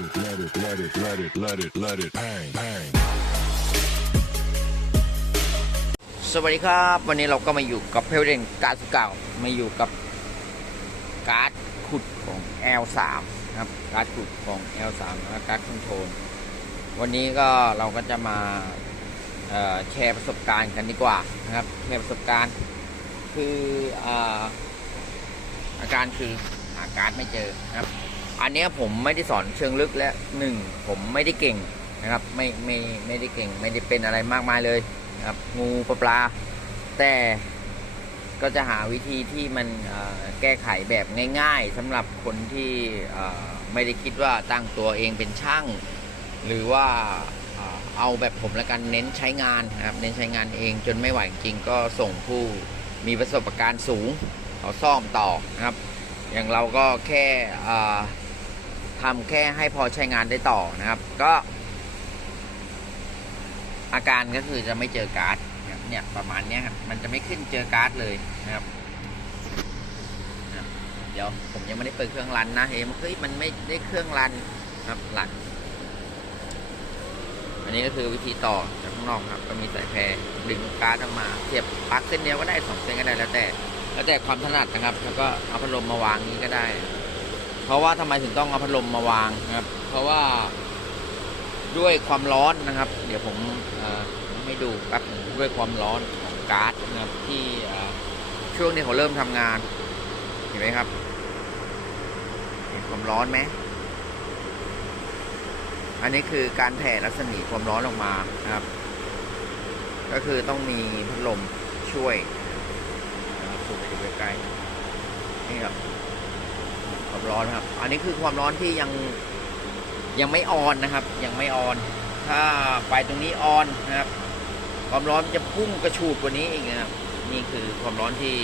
it, let it, let it, let it, let it, let it bang, bang. สวัสดีครับ วันนี้เราก็มาอยู่กับเพลเดนการ์ดเก่ามาอยู่กับการ์ดขุดของ L3 นะครับการ์ดขุดของ L3 และการ์ดคอนโทรลวันนี้ก็เราก็จะมาแชร์ประสบการณ์กันดีกว่านะครับแชร์ประสบการณ์คืออาอาการคือหาการ์ดไม่เจอนะครับ อันนี้ผมไม่ได้สอนเชิงลึกและหนึ่งผมไม่ได้เก่งนะครับไม่ไม่ไม่ได้เก่ง ไม่ได้เป็นอะไรมากมายเลยนะครับงูปลาปลา แต่ก็จะหาวิธีที่มันแก้ไขแบบง่ายๆสำหรับคนที่ไม่ได้คิดว่าตั้งตัวเองเป็นช่าง หรือว่าเอาแบบผมละกันเน้นใช้งานนะครับเน้นใช้งานเองจนไม่ไหวจริงก็ส่งผู้มีประสบการณ์สูงเขาซ่อมต่อนะครับ อย่างเราก็แค่ ทำแค่ให้พอใช้งานได้ต่อนะครับ ก็ อาการก็คือจะไม่เจอการ์ดเนี่ยประมาณนี้ครับมันจะไม่ขึ้นเจอการ์ดเลยนะครับเดี๋ยวผมยังไม่ได้เปิดเครื่องรันนะเห็นเฮ้ยมันไม่ได้เครื่องรันครับหลัก อันนี้ก็คือวิธีต่อจากข้างนอกครับ ก็มีสายแพรดึงการ์ดออกมาเสียบปลั๊กเส้นเดียวก็ได้สองเส้นก็ได้แล้วแต่ แล้วแต่ความถนัดนะครับ แล้วก็เอาพัดลมมาวางนี้ก็ได้ เพราะว่าทำไมถึงต้องเอาพัดลมมาวางนะครับ เพราะว่าด้วยความร้อนนะครับ เดี๋ยวผมเอ่อให้ดูแป๊บนึงด้วยความร้อนของก๊าร์ดนะครับที่ช่วงนี้เขาเริ่มทำงาน เห็นไหมครับ เห็นความร้อนไหมอันนี้คือการแผ่รัศมีความร้อนออกมานะครับ ก็คือต้องมีพัดลมช่วยสูบไปใกล้ๆนี่ครับ ความร้อนครับ อันนี้คือความร้อนที่ยังยังไม่ออนนะครับ ยังไม่ออน ถ้าไฟตรงนี้ออนนะครับ ความร้อนจะพุ่งกระฉูดกว่านี้อีกนะครับ นี่คือความร้อนที่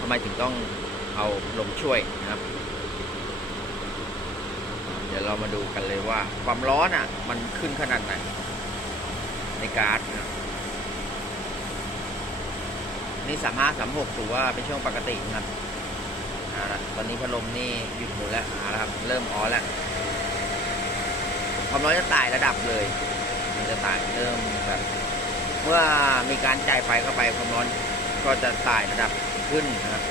ทำไมถึงต้องเอาลมช่วยนะครับ เดี๋ยวเรามาดูกันเลยว่า ความร้อนอะ มันขึ้นขนาดไหน ในการ์ดนะครับนี่สามห้าสามหกถือว่าเป็นช่วงปกตินะครับ เอาละตอนนี้พัดลมนี่หยุดหมุนแล้วเอาละครับ เริ่มออนแล้ว ความร้อนจะไต่ระดับเลย มันจะไต่เริ่มแบบเมื่อมีการจ่ายไฟเข้าไปความร้อนก็จะไต่ระดับขึ้นนะครับ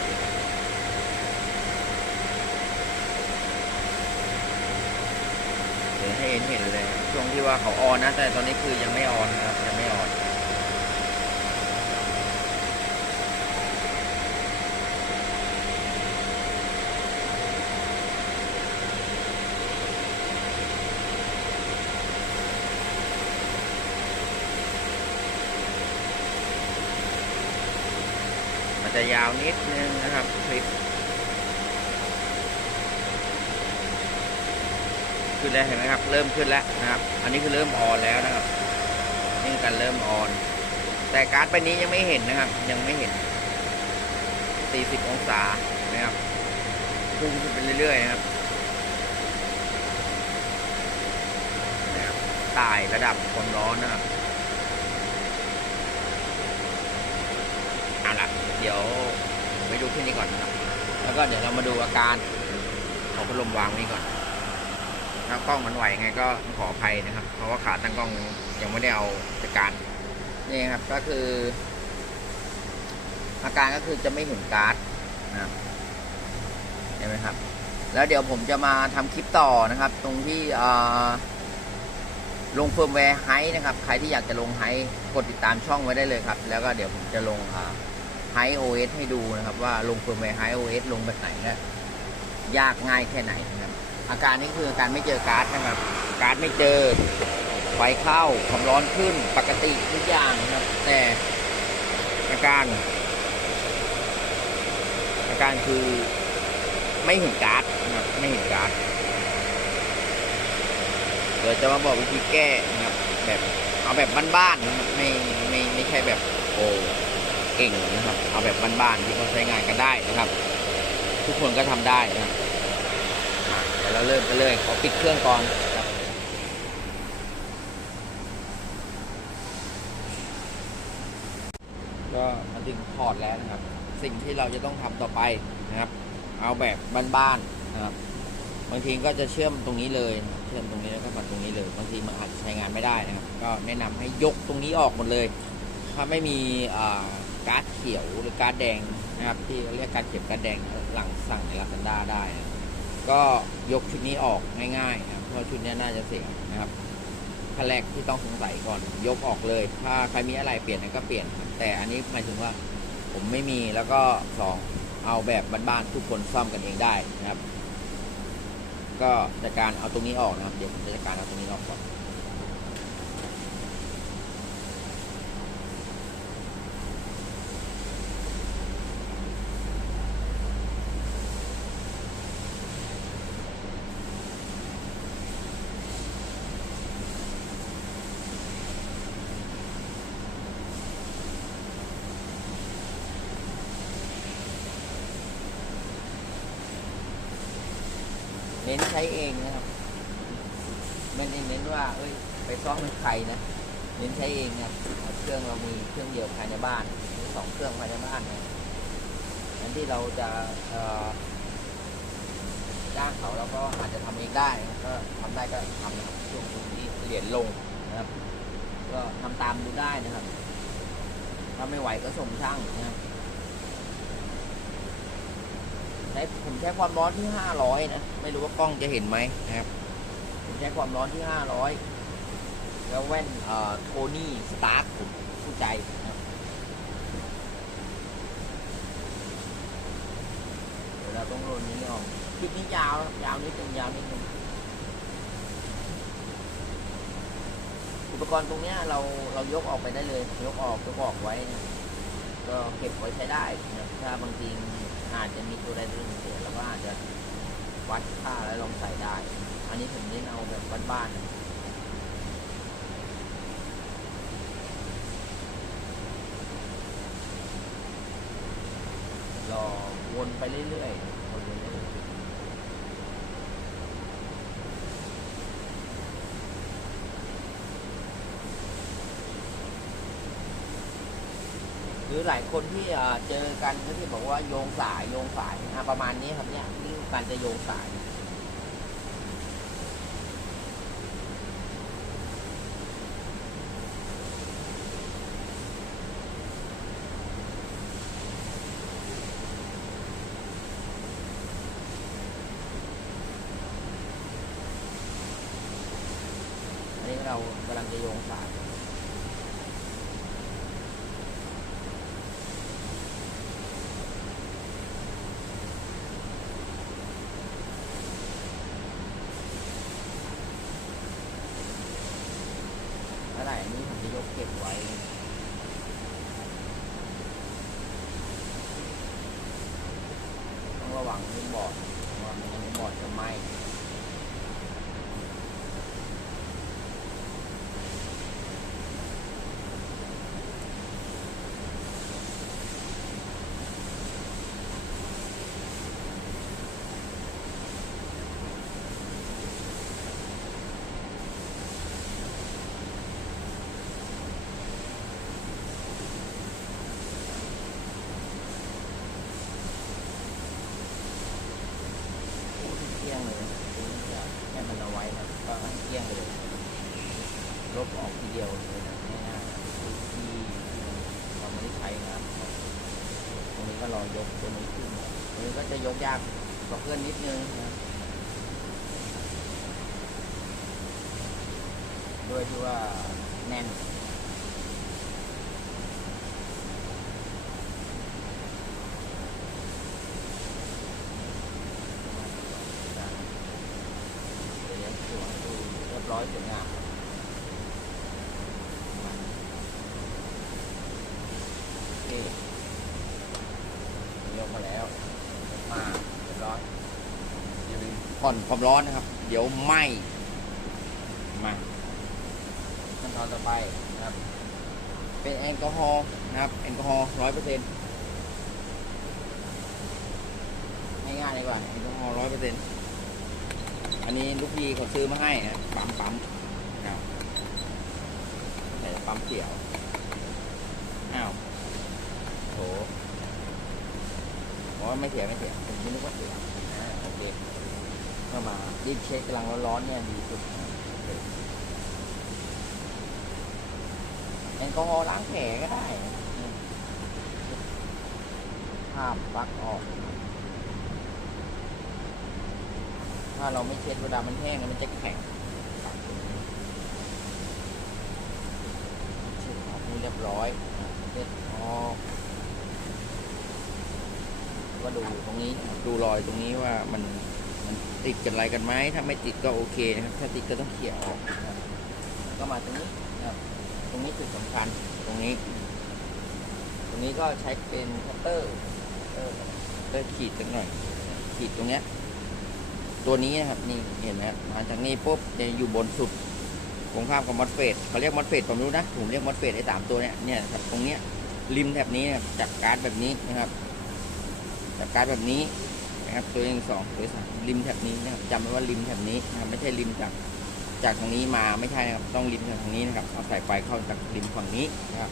เดี๋ยวให้เห็นเห็นเลยช่วงที่ว่าเขาออนนะ แต่ตอนนี้คือยังไม่ออนนะครับยังไม่ออน จะยาวนิดนึงนะครับคลิปขึ้นแล้วเห็นไหมครับ เริ่มขึ้นแล้วนะครับ อันนี้คือเริ่มออนแล้วนะครับ นี่การเริ่มออน แต่การ์ดใบนี้ยังไม่เห็นนะครับ ยังไม่เห็น 40 องศานะครับพุ่งขึ้นไปเรื่อยๆนะครับนะครับตายระดับความร้อนนะครับ เดี๋ยวไปดูแค่นี้ก่อนนะครับ แล้วก็เดี๋ยวเรามาดูอาการของพัดลมวางนี่ก่อนถ้ากล้องมันไหวไงก็ขออภัยนะครับ เพราะว่าขาตั้งกล้องยังไม่ได้เอาจัดการนี่ครับก็คือ อาการก็คือจะไม่เห็นการ์ดนะครับเห็นไหมครับ แล้วเดี๋ยวผมจะมาทำคลิปต่อนะครับ ตรงที่อ่าลงเฟิร์มแวร์ไฮนะครับ ใครที่อยากจะลงไฮกดติดตามช่องไว้ได้เลยครับ แล้วก็เดี๋ยวผมจะลงไฮ โอเอสให้ดูนะครับ ว่าลงเฟิร์มแวร์ไฮโอเอสลงแบบไหนและยากง่ายแค่ไหนนะครับ อาการนี้คืออาการไม่เจอการ์ดนะครับ การ์ดไม่เจอไฟเข้าความร้อนขึ้นปกติทุกอย่างนะครับ แต่อาการ อาการคือไม่เห็นการ์ดนะครับไม่เห็นการ์ดเดี๋ยวจะมาบอกวิธีแก้นะครับแบบเอาแบบบ้านๆไม่ไม่ไม่ใช่แบบโอ้ เก่งนะครับ เอาแบบบ้านๆที่เขาใช้งานกันได้นะครับ ทุกคนก็ทำได้นะครับอะเดี๋ยวเราเริ่มกันเลยขอปิดเครื่องก่อนก็มาถึงพอร์ตแล้วนะครับ สิ่งที่เราจะต้องทำต่อไปนะครับ เอาแบบบ้านๆนะครับ บางทีก็จะเชื่อมตรงนี้เลย เชื่อมตรงนี้แล้วก็มาตรงนี้เลย บางทีมันอาจจะใช้งานไม่ได้นะครับ ก็แนะนำให้ยกตรงนี้ออกหมดเลย ถ้าไม่มีอ่า การ์ดเขียวหรือการ์ดแดงนะครับที่เรียกการเขียวการ์ดแดงหลังสั่งในลาซาด้าได้นะก็ยกชุดนี้ออกง่ายๆนะครับเพราะชุดนี้น่าจะเสียนะครับขั้นแรกที่ต้องสงสัยก่อน ยกออกเลย ถ้าใครมีอะไรเปลี่ยนก็เปลี่ยน แต่อันนี้หมายถึงว่าผมไม่มีแล้วก็สองเอาแบบบ้านๆทุกคนซ่อมกันเองได้นะครับ ก็จัดการเอาตรงนี้ออกนะครับ เดี๋ยวผมจะจัดการเอาตรงนี้ออกก่อน เน้นใช้เองนะครับไม่ได้เน้นว่า เอ้ย ไปซ่อมให้ใครนะเน้นใช้เองนะเครื่องเรามีเครื่องเดียวภายในบ้านมีสองเครื่องภายในบ้านนะอันที่เราจะจ้างเขาเราก็อาจจะทำเองได้ก็ทำได้ก็ทำนะครับช่วงนี้เหรียญลงนะครับ ก็ทำตามดูได้นะครับ ถ้าไม่ไหวก็ส่งช่างนะครับ ใช้ผมใช้ความร้อนที่ 500 นะ ไม่รู้ว่ากล้องจะเห็นไหมนะครับ ผมใช้ความร้อนที่ 500 แล้วแว่นเอ่อโทนี่สตาร์คผมผู้ใจนะครับเดี๋ยวเราต้องโรนนี้ออกคลิปนี้ยาวยาวนิดนึงยาวนิดนึงอุปกรณ์ตรงนี้เราเรายกออกไปได้เลย ยกออกยกออกไว้นะ ก็เก็บไว้ใช้ได้นะถ้าบางทีอาจจะมีตัวใดตัวหนึ่งเสียแล้วก็อาจจะวัดค่าแล้วลองใส่ได้ อันนี้ผมเน้นเอาแบบบ้านๆรอวนไปเรื่อยๆวนไปเรื่อยๆ หลายคนที่เจอกันก็ที่บอกว่าโยงสายโยงสายนะประมาณนี้ครับเนี่ยนี่การจะโยงสาย อันนี้เรากำลังจะโยงสาย อะไรอันนี้ผมจะ ยกเก็บไว้ต้องระวังลูกบอร์ดระว่ามันลูกบอดจะไหม้ เที่ยงเลยให้มันเอาไว้นะก็ให้เที่ยงเลยลบออกทีเดียวเลยนะง่ายๆที่ที่เราไม่ได้ใช้นะครับตรงนี้ก็รอยกตัวนี้ขึ้นตรงนี้ก็จะ ยกยากกว่าเพื่อนนิดนึงนะด้วยที่ว่าแน่นเดี๋ยวสวยดูเรียบร้อยสวยงามโอเคยกมาแล้ว มาเรียบร้อยอย่าลืม ผ่อนความร้อนนะครับ เดี๋ยวไหม้มาขั้นตอนต่อไปนะครับ เป็นแอลกอฮอล์นะครับ แอลกอฮอล์ร้อยเปอร์เซ็นต์ง่ายๆดีกว่าแอลกอฮอล์ร้อยเปอร์เซ็นต์อันนี้ลูกพี่เขาซื้อมาให้นะปั๊มปั๊มนะครับแต่ปั๊มเขียวอ้าวโถบอกว่าไม่เสียไม่เสียผมคิดนึกว่าเสียอ่าโอ เคก็เข้ามา รีบเช็คกำลังร้อนๆเนี่ยดีสุดแอลกอฮอล์ล้างแผลก็ได้ภาพปลักออก ถ้าเราไม่เช็ดเวลามันแห้งมันจะแข็งเช็ดออกนี่เรียบร้อยเช็ดออกก็ดูตรงนี้ ดูรอยตรงนี้ว่ามัน ติดกันอะไรกันไหมถ้าไม่ติดก็โอเคนะครับ ถ้าติดก็ต้องเขี่ยออกก็มาตรงนี้นะครับ ตรงนี้จุดสำคัญตรงนี้ ตรงนี้ก็ใช้เป็นคัตเตอร์เตอร์คัตเตอขีดสักหน่อย ขีดตรงเนี้ยตัวนี้นะครับนี่เห็นไหมครับมาจากนี้ปุ๊บจะอยู่บนสุดตรงข้ามกับมอสเฟตเขาเรียกมอสเฟตผมรู้นะผมเรียกมอสเฟตไอ้สามตัวเนี้ยเนี่ยครับตรงเนี้ยริมแถบนี้ครับจากการ์ดแบบนี้นะครับจากการ์ดแบบนี้ นะครับตัวเองสองตัวสามริมแถบนี้นะครับจำไว้ว่าริมแถบนี้นะครับไม่ใช่ริมจากจากทางนี้มาไม่ใช่นะครับต้องริมจากทางนี้นะครับเอาสายไฟเข้าจากริมฝั่งนี้นะครับ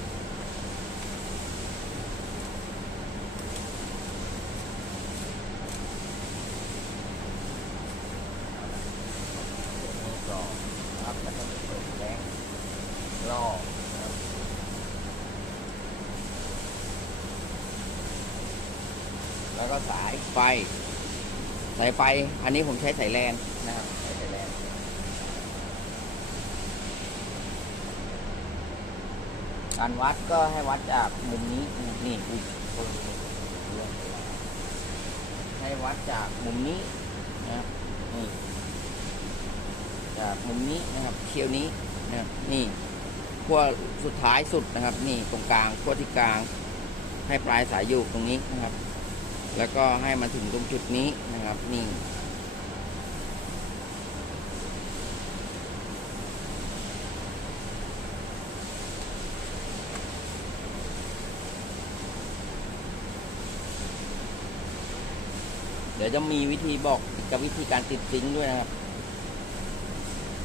นี่กรอบนะครับแล้วก็มีเปิดแรงล่อนะครับแล้วก็สายไฟ สายไฟ อันนี้ผมใช้สายแลนนะครับสายแลนการวัดก็ให้วัดจากมุมนี้นี่อุ้ยโอ้ยเรื่องอะไรให้วัดจากมุมนี้นะครับนี่จากมุมนี้นะครับเคี้ยวนี้นะครับนี่ขั้วสุดท้ายสุดนะครับ นี่ตรงกลางขั้วที่กลาง ให้ปลายสายอยู่ตรงนี้นะครับ แล้วก็ให้มาถึงตรงจุดนี้นะครับนี่เดี๋ยวจะมีวิธีบอกกับวิธีการติดซิงด้วยนะครับ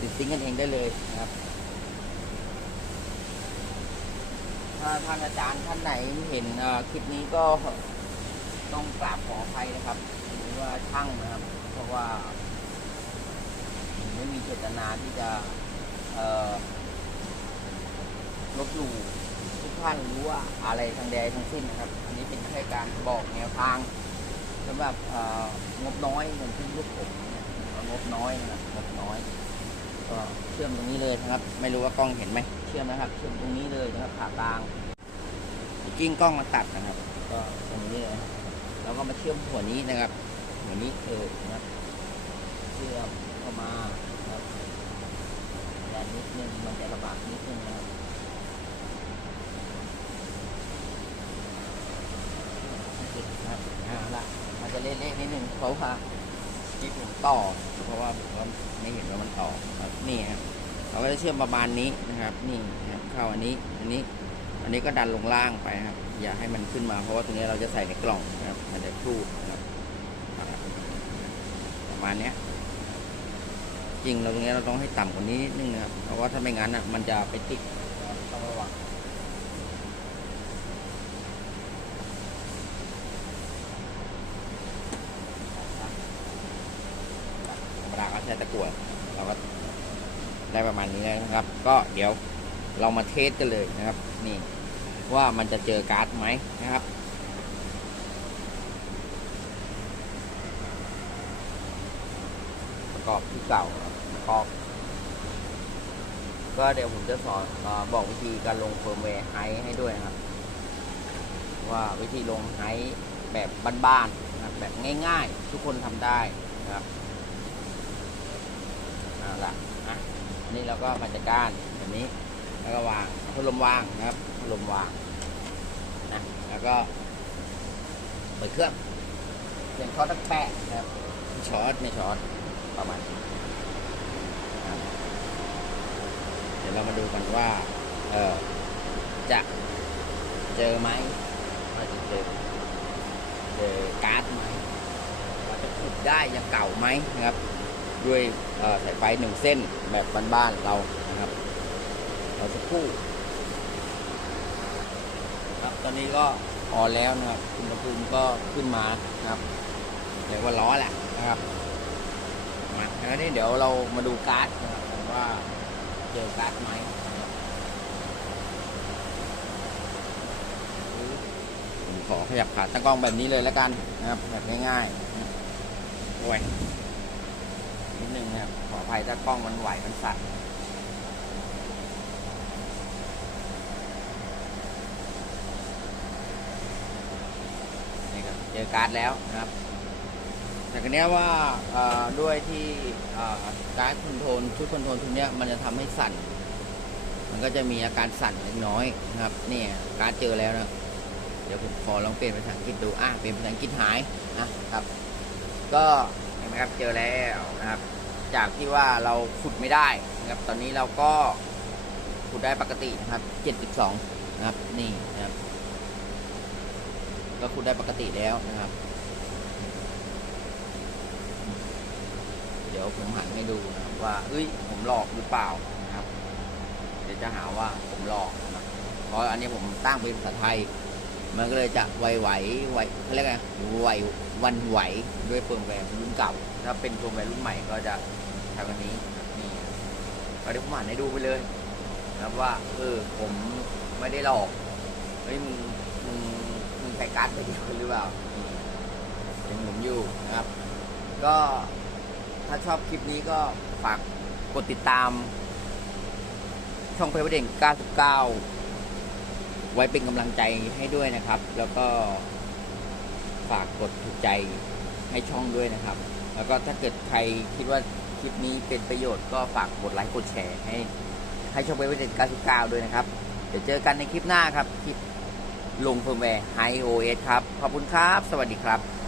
ติดซิงกันเองได้เลยนะครับ ถ้าท่านอาจารย์ท่านไหนเห็นคลิปนี้ก็ ต้องกราบขออภัยนะครับหรือว่าช่างนะครับ เพราะว่าผมไม่มีเจตนาที่จะเอ่อลบหลู่ทุกท่านรู้ว่าอะไรทางใดทั้งสิ้นนะครับ อันนี้เป็นแค่การบอกแนวทางสำหรับงบน้อยอย่างที่ลูกผมเนี่ยงบน้อยนะครับงบน้อยก็เชื่อมตรงนี้เลยนะครับ ไม่รู้ว่ากล้องเห็นไหมเชื่อมนะครับ เชื่อมตรงนี้เลยนะครับผ่ากลางจิ้งกล้องมาตัดนะครับ ก็ตรงนี้เลย นะครับแล้วก็มาเชื่อมหัวนี้นะครับหัวนี้เออนะครับเชื่อมเข้ามาครับแต่นิดนึงมันจะระบาดนิดนึงนะครับเอาละมันจะเละๆนิดนึงเพราะว่าที่ผมต่อ เพราะว่าผมก็ไม่เห็นว่ามันต่อครับนี่ครับเราก็จะเชื่อมประมาณนี้นะครับ นี่ครับเข้าอันนี้อันนี้ อันนี้ก็ดันลงล่างไปครับ อย่าให้มันขึ้นมาเพราะว่าตรงนี้เราจะใส่ในกล่องนะครับมันจะครูดนะครับประมาณนี้จริงเราตรงนี้เราต้องให้ต่ำกว่านี้นิดนึงนะครับเพราะว่าถ้าไม่งั้นอะมันจะไปติดนะครับต้องระวังธรรมดาก็ใช้ตะกั่วเราก็ได้ประมาณนี้นะครับ ก็เดี๋ยว เรามาเทสกันเลยนะครับ นี่ ว่ามันจะเจอการ์ดไหมนะครับ ประกอบที่เก่าประกอบ ก็เดี๋ยวผมจะสอนอบอกวิธีการลงเฟิร์มแวร์ไฮให้ด้วยครับ ว่าวิธีลงไฮแบบบ้านๆนะแบบง่ายๆ ทุกคนทำได้นะครับเอาละอะนนี้เราก็มาจัดการแบบนี้ แล้วก็วางพัดลมวางนะครับพัดลมวางนะแล้วก็เปิดเครื่องเสียงช็อตตั้งแปะนะครับช็อตไม่ช็อตประมาณนี้เดี๋ยวเรามาดูกันว่า เออจะเจอไหมว่าจะเจอเจอการ์ดไหมว่าจะขุดได้ยังเก่าไหมนะครับ ด้วยเออสายไฟหนึ่งเส้นแบบบ้านๆเรานะครับ เราสักครู่ครับตอนนี้ก็ออนแล้วนะครับอุณหภูมิก็ขึ้นมานะครับเรียกว่าร้อนแหละนะครับมแล้วนี่เดี๋ยวเรามาดูการ์ดนะครับว่าเจอการ์ดไหมผมขอขยับขาตั้งกล้องแบบนี้เลยแล้วกันนะครับแบบง่ายๆโอ้ยนิดนึงนะครับขออภัยถ้ากล้องมันไหวมันสั่นนี่ครับเจ อการ์ดแล้วนะครับ แต่กันนี้ว่าด้วยที่การ์ดคอนโทรลชุดคอนโทรลชุดนี้มันจะทำให้สั่น มันก็จะมีอาการสั่นเล็กน้อยนะครับนี่การ์ดเจอแล้วนะเดี๋ยวผมขอลองเปลี่ยนภาษาอังกฤษดูอะเปลี่ยนภาษาอังกฤษหายนะครับ ก็เห็นไหมครับเจอแล้วนะครับ จากที่ว่าเราขุดไม่ได้นะครับ ตอนนี้เราก็ขุดได้ปกตินะครับ 72 นะครับ นี่นะครับ ก็ขุดได้ปกติแล้วนะครับ เดี๋ยวผมหันให้ดูนะว่า เอ้ย ผมหลอกหรือเปล่านะครับ เดี๋ยวจะหาว่าผมหลอกนะเพราะอันนี้ผมตั้งเป็นภาษาไทย มันก็เลยจะไหวไหวไหวเขาเรียกไงไหววันไหวด้วยเฟิร์มแวร์รุ่นเก่า ถ้าเป็นเฟิร์มแวร์รุ่นใหม่ก็จะทำแบบนี้นี่เดี๋ยวผมหันให้ดูไปเลยนะว่าเออผมไม่ได้หลอกเฮ้ยมึงมึงมึง ใช้การ์ดไปเดียวหรือเปล่ายังหมุนอยู่นะครับ ก็ถ้าชอบคลิปนี้ก็ฝากกดติดตาม ช่องเพลเด่ง99 ไว้เป็นกำลังใจให้ด้วยนะครับ แล้วก็ฝากกดถูกใจให้ช่องด้วยนะครับ แล้วก็ถ้าเกิดใครคิดว่าคลิปนี้เป็นประโยชน์ก็ฝากกดไลค์กดแชร์ให้ให้ช่องเพลเด่ง99 ด้วยนะครับ เดี๋ยวเจอกันในคลิปหน้าครับคลิป ลงเฟิร์มแวร์ไฮโอเอสครับ ขอบคุณครับ สวัสดีครับ